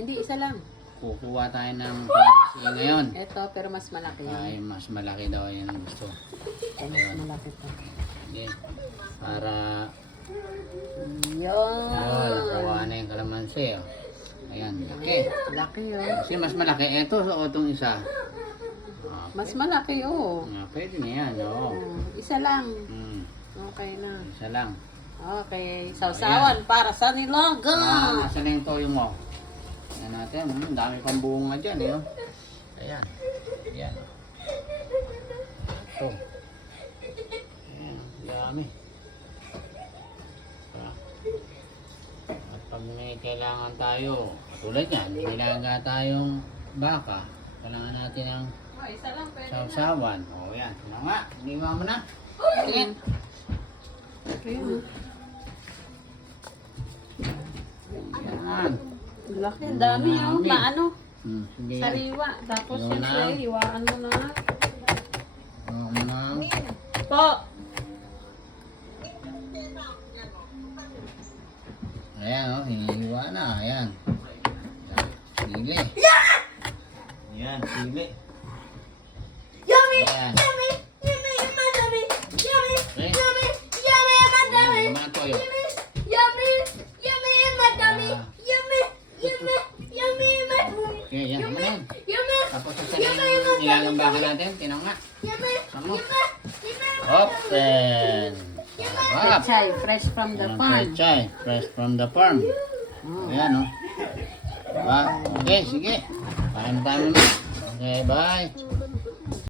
Hindi, isa lang. Kukuha tayo ng pangasi ngayon. Ito, pero mas malaki. Ay, mas malaki daw yan ang gusto. Ito, mas malaki to. Sige. Para, Yun. oh, nakuha na yung kalamansi. Oh. Ayan, laki. Laki yun. Kasi mas malaki. Ito, so, itong isa. Ah, Mas malaki, oo. ah, pwede na yan, oo. Oh, isa lang. Hmm, Okay na. isa lang. Okay. Sausawan para sa nilaga. Ah, nasa na yung toyo mo? Ayan natin. Hmm, dami pang bunga dyan, eh. oh. Ayan. Ayan. Ito. Ayan, dami. Ah. At pag may kailangan tayo, tulad yan, nilaga tayong baka, kailangan natin ng Oh, isa lang pwede. sausawan. O yan, ano nga, iniwan mo na. Sige. Ayun. Yan. Laki, ang dami oh. Dami. Maano? Hmm, sige. Sariwa. Tapos Yun na. hiwaan mo na. Oo, ma'am. Po. Ayan, oh, hinihiwa na. Ayan. Sili. Ayan, sili. Yummy, Ayan. yummy, yummy, Okay, yan. Ano yan? yummy, Tapos sa yung nilagang baka natin, tinong nga. yummy, yummy. Open. Sarap. Pechay, fresh from the farm. pechay, fresh from the farm. Oh. Ayan, oh. Diba? Okay, sige. Kain na tayo muna. Okay, bye.